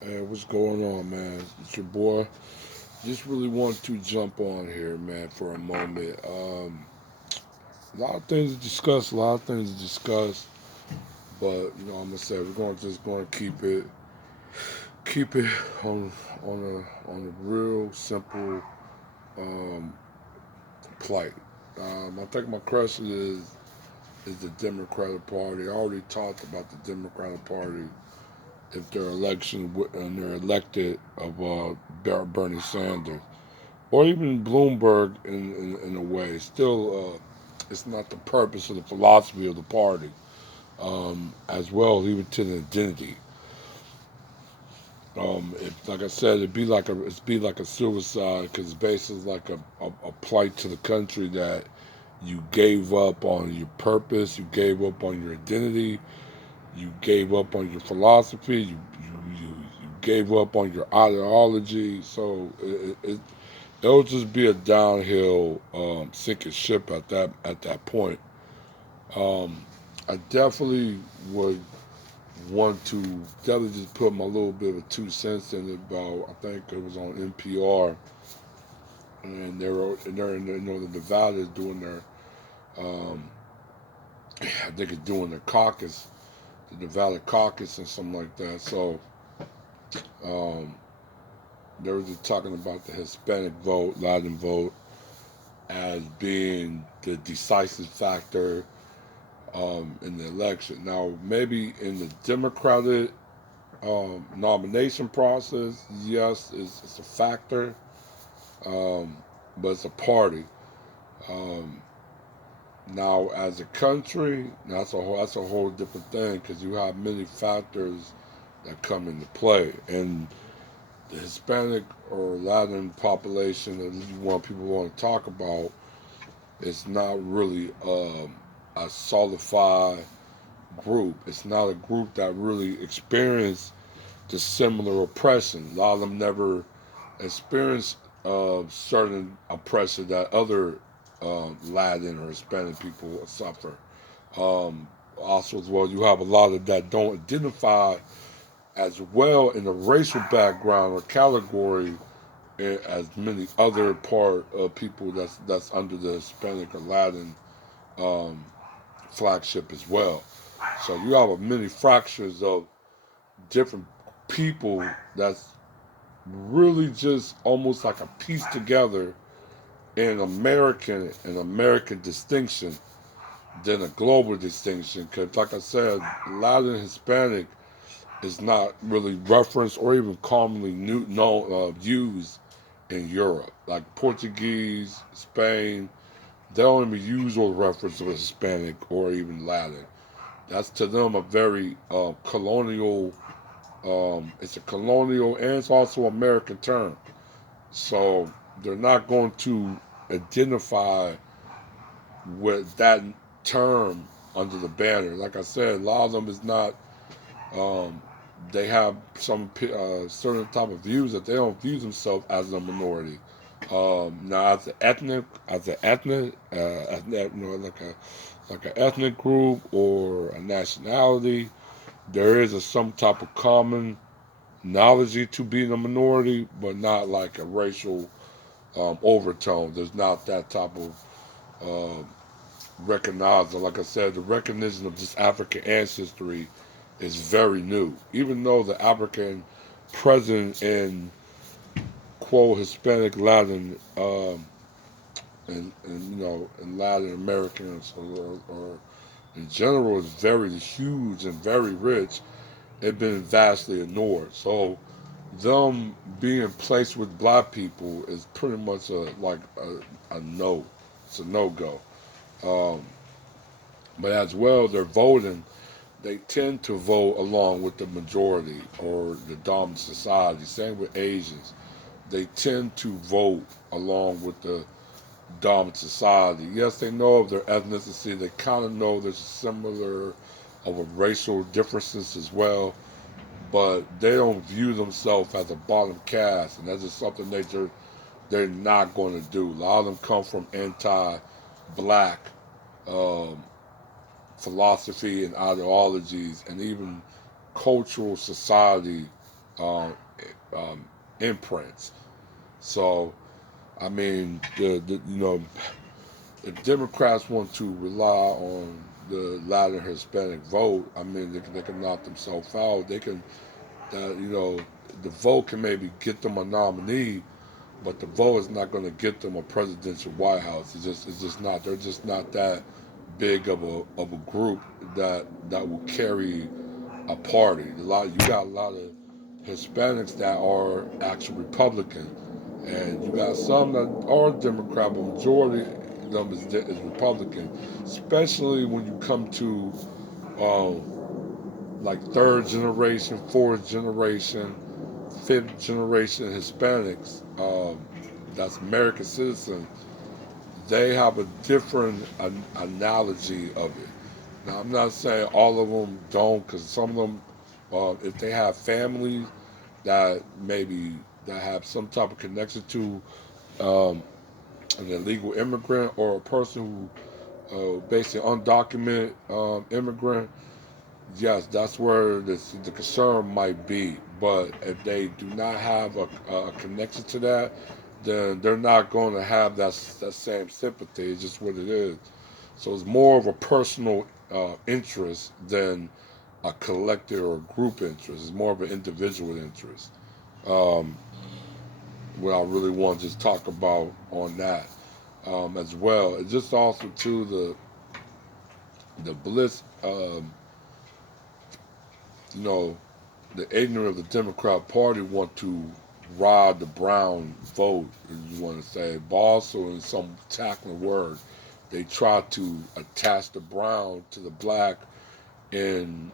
Hey, what's going on, man? It's your boy. Just really want to jump on here, man, for a moment. A lot of things to discuss, but I'm gonna say we're gonna keep it on a real simple um, plight. I think my question is the Democratic Party. I already talked about the Democratic Party if their election and they're elected of Bernie Sanders or even Bloomberg in a way. Still, it's not the purpose of the philosophy of the party, as well, even to the identity. If, like I said, it'd be like a suicide because it's basically like a plight to the country that you gave up on your purpose, you gave up on your identity, you gave up on your philosophy, you gave up on your ideology. So it'll just be a downhill sinking ship at that point. Um, I definitely would want to definitely just put my little bit of 2 cents in it about I think it was on NPR and they're in the Nevada is doing their um, I think it's doing their caucus, the Nevada caucus and something like that. So um, they were just talking about the Hispanic vote, Latin vote, as being the decisive factor in the election. Now, maybe in the Democratic nomination process, yes, it's a factor, um, but it's a party. Um, Now, as a country, that's a whole different thing because you have many factors that come into play, and the Hispanic or Latin population that people want to talk about, it's not really a solidified group. It's not a group that really experienced the similar oppression. A lot of them never experienced certain oppression that other Latin or Hispanic people suffer. Also, as well, you have a lot of that don't identify as well in the racial background or category as many other part of people that's under the Hispanic or Latin um, flagship as well. So you have many fractures of different people that's really just almost like a piece together in an American distinction than a global distinction. Because, like I said, Latin Hispanic is not really referenced or even commonly used in Europe. Like Portuguese, Spain, they don't even use or reference of Hispanic or even Latin. That's to them a very colonial. It's a colonial and it's also an American term. So they're not going to identify with that term under the banner. Like I said, a lot of them is not. Um, they have some certain type of views that they don't view themselves as a minority. Now, like an ethnic group or a nationality, there is some type of common knowledge to being a minority, but not like a racial overtone. There's not that type of recognizer. Like I said, the recognition of just African ancestry is very new. Even though the African present in quote Hispanic Latin and Latin Americans or in general is very huge and very rich, it's been vastly ignored. So them being placed with black people is pretty much a no. It's a no go. Um, but as well, they're voting. They tend to vote along with the majority or the dominant society. Same with Asians. They tend to vote along with the dominant society. Yes, they know of their ethnicity. They kind of know there's similar of a racial differences as well, but they don't view themselves as a bottom caste, and that's just something they're not going to do. A lot of them come from anti-black um, philosophy and ideologies, and even cultural society um, um, imprints. So, I mean, if Democrats want to rely on the Latin Hispanic vote, I mean, they can knock themselves out. They can, the vote can maybe get them a nominee, but the vote is not going to get them a presidential White House. It's just not. They're just not that big of a group that will carry a party. You got a lot of Hispanics that are actual Republican, and you got some that are Democrat, but majority of them is Republican. Especially when you come to like third generation, fourth generation, fifth generation Hispanics. That's American citizens. They have a different analogy of it. Now, I'm not saying all of them don't, because some of them, if they have families that maybe that have some type of connection to an illegal immigrant or a person who basically undocumented immigrant, yes, that's where the concern might be. But if they do not have a connection to that, then they're not going to have that same sympathy. It's just what it is. So it's more of a personal interest than a collective or group interest. It's more of an individual interest. Um, what I really want to just talk about on that as well. It's just also too the bliss. You know, the ignorant of the Democrat Party want to rob the brown vote, as you want to say, but also in some tackling word, they try to attach the brown to the black in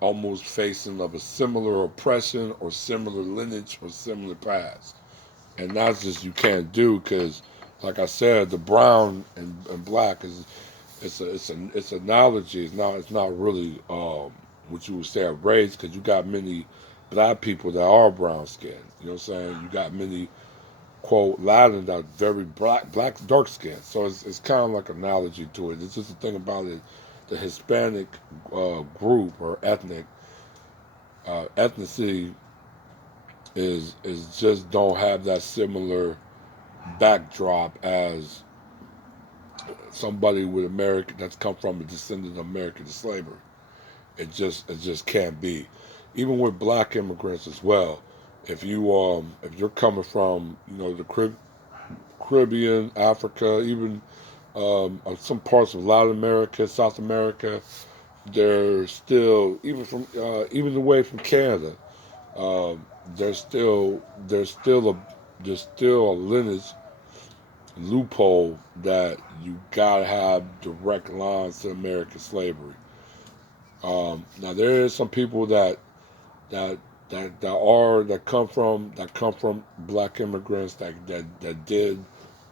almost facing of a similar oppression or similar lineage or similar past. And that's just you can't do because, like I said, the brown and black is it's analogy. It's not really what you would say a race because you got many black people that are brown skinned. You know what I'm saying? You got many quote Latin that are very black dark skinned. So it's kind of like an analogy to it. It's just the thing about it. The Hispanic group or ethnicity is just don't have that similar backdrop as somebody with American that's come from a descendant of American slavery. It just can't be. Even with black immigrants as well. If you're coming from the Caribbean, Africa, even some parts of Latin America, South America, they're still even away from Canada. There's still a lineage loophole that you gotta have direct lines to American slavery. Now there is some people that that come from black immigrants that did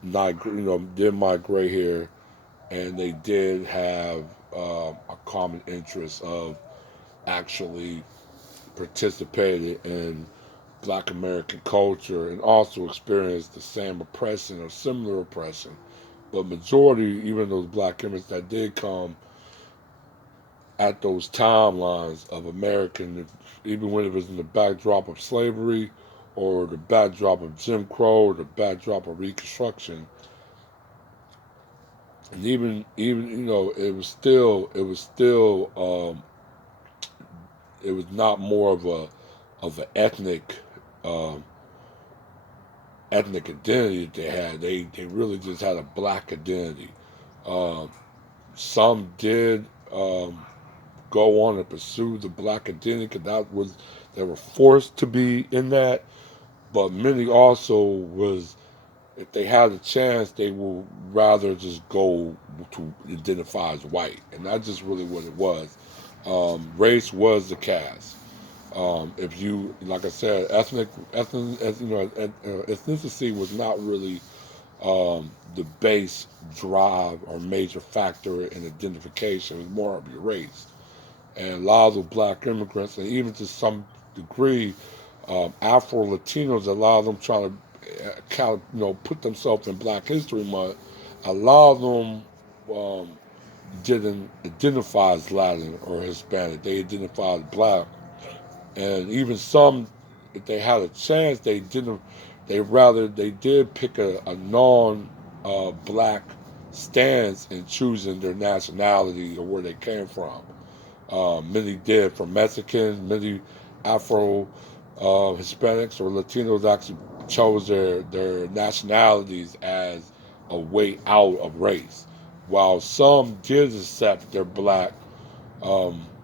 not did migrate here, and they did have a common interest of actually participating in black American culture and also experienced the same oppression or similar oppression. But majority, even those black immigrants that did come at those timelines of American, even when it was in the backdrop of slavery or the backdrop of Jim Crow or the backdrop of Reconstruction, and even it was not more of an um, ethnic identity that they had. They really just had a black identity. Um, some did go on and pursue the black identity because they were forced to be in that. But many also was if they had a chance, they will rather just go to identify as white, and that's just really what it was. Race was the cast. If you, like I said, ethnicity was not really the base drive or major factor in identification. It was more of your race. And a lot of the black immigrants, and even to some degree, Afro-Latinos, a lot of them trying to put themselves in Black History Month. A lot of them didn't identify as Latin or Hispanic. They identified as black, and even some. if they had a chance, they didn't. They did pick a non black stance in choosing their nationality or where they came from. Many did, from Mexicans, many Afro Hispanics or Latinos actually chose their nationalities as a way out of race, while some did accept their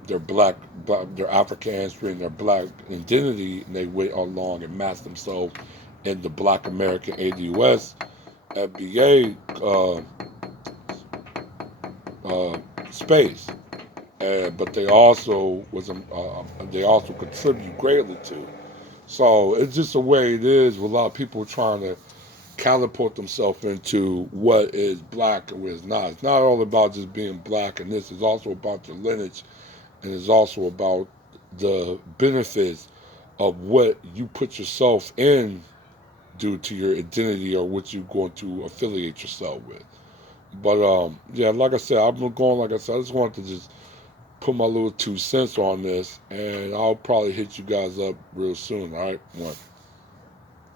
their African ancestry and their black identity, and they went along and masked themselves in the Black American ADOS FBA space. But they also contribute greatly to. So it's just the way it is with a lot of people trying to catapult themselves into what is black and what is not. It's not all about just being black, and this is also about your lineage, and it's also about the benefits of what you put yourself in due to your identity or what you're going to affiliate yourself with. But yeah, like I said, I've been going. Like I said, I just wanted to just put my little 2 cents on this, and I'll probably hit you guys up real soon. All right, one.